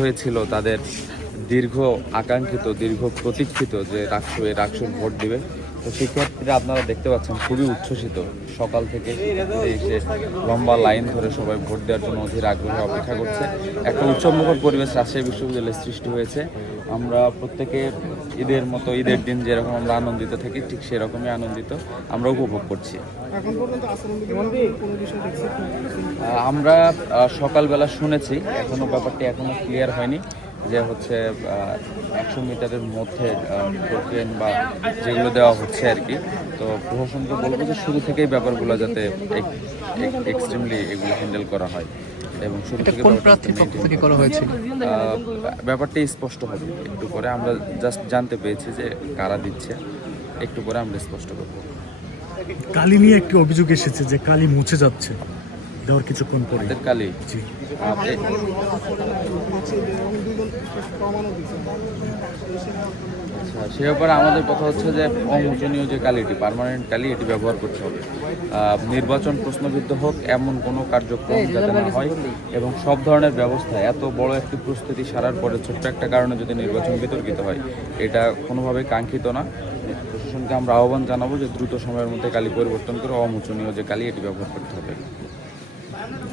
হয়েছিল তাদের দীর্ঘ আকাঙ্ক্ষিত, দীর্ঘ প্রতীক্ষিত যে রাকসু ভোট দিবে। তো শিক্ষার্থীরা আপনারা দেখতে পাচ্ছেন খুবই উচ্ছ্বসিত, সকাল থেকে এসে লম্বা লাইন ধরে সবাই ভোট দেওয়ার জন্য অধীর আগ্রহে অপেক্ষা করছে। একটা উৎসবমুখর পরিবেশ রাজশাহী বিশ্ববিদ্যালয়ে সৃষ্টি হয়েছে। আমরা প্রত্যেকে ঈদের মতো, ঈদের দিন যেরকম আমরা আনন্দিত থাকি ঠিক সেরকমই আনন্দিত আমরা উপভোগ করছি। আমরা সকালবেলা শুনেছি, এখনো ব্যাপারটি এখনো ক্লিয়ার হয়নি যে হচ্ছে 100 মিটারের মধ্যে টোকেন বা যেগুলো দেওয়া হচ্ছে আর কি। তো প্রশাসনকে বলবো যে শুরু থেকেই ব্যাপারগুলো যাতে এক্সট্রিমলি এগুলো হ্যান্ডেল করা হয় এবং শুরু থেকে করা হয়েছে ব্যাপারটা স্পষ্ট হবে। একটু পরে আমরা জাস্ট জানতে পেরেছি যে কারা দিচ্ছে, একটু পরে আমরা স্পষ্ট করবো। কালি নিয়ে একটি অভিযোগ এসেছে যে কালি মুছে যাচ্ছে দেওয়ার কিছুক্ষণ পরে। কালি সে ব্যাপারে আমাদের কথা হচ্ছে যে অমোচনীয় যে কালিটি, পার্মানেন্ট কালি, এটি ব্যবহার করতে হবে। নির্বাচন প্রশ্নবিদ্ধ হোক এমন কোনো কার্যক্রম যাতে না হয় এবং সব ধরনের ব্যবস্থা, এত বড় একটি প্রস্তুতি সারার পরে ছোট্ট একটা কারণে যদি নির্বাচন বিতর্কিত হয় এটা কোনোভাবেই কাঙ্ক্ষিত না। প্রশাসনকে আমরা আহ্বান জানাবো যে দ্রুত সময়ের মধ্যে কালি পরিবর্তন করে অমোচনীয় যে কালি এটি ব্যবহার করতে হবে।